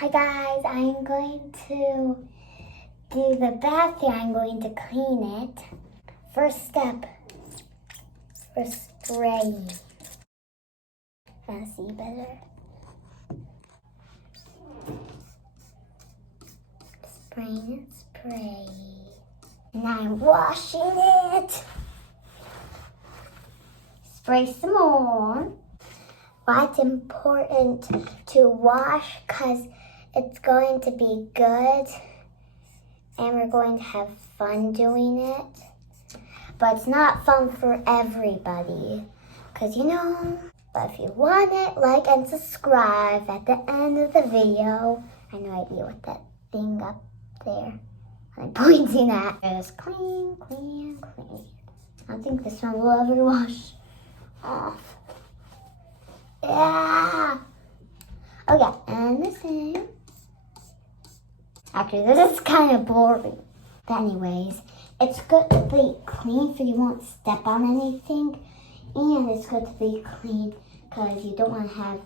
Hi guys, I'm going to do the bathroom. I'm going to clean it. First step, for spraying. Want to see better? Spraying and spray. And I'm washing it. Spray some more. Why it's important to wash, because it's going to be good and we're going to have fun doing it. But it's not fun for everybody, because but if you want it, like and subscribe at the end of the video. I have no idea what that thing up there I'm pointing at. Just clean, clean, clean. I don't think this one will ever wash off. Yeah. Okay, and the same. Actually, this is kind of boring. But anyways, it's good to be clean so you won't step on anything. And it's good to be clean because you don't want to have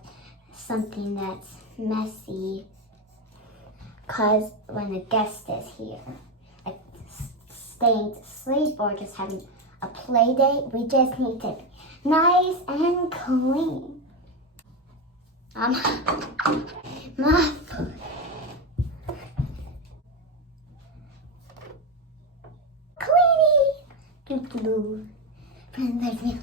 something that's messy. Because when a guest is here, like staying to sleep or just having a play date, we just need to be nice and clean. My foot. Cleaning. Blue. And there's me.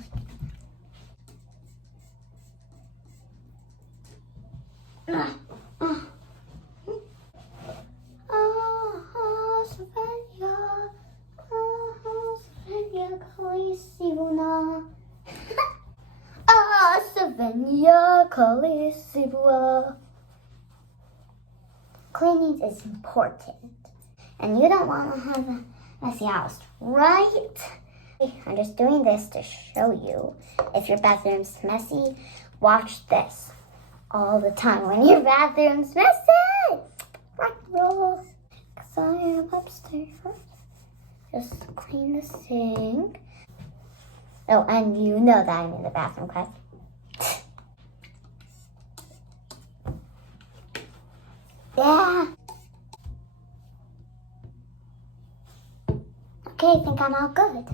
Cleaning is important, and you don't want to have a messy house, right? I'm just doing this to show you. If your bathroom's messy, watch this all the time when your bathroom's messy. Rock roll. Because I am upstairs. Just clean the sink. Oh, and you know that I'm in the bathroom, class. Yeah. Okay, I think I'm all good.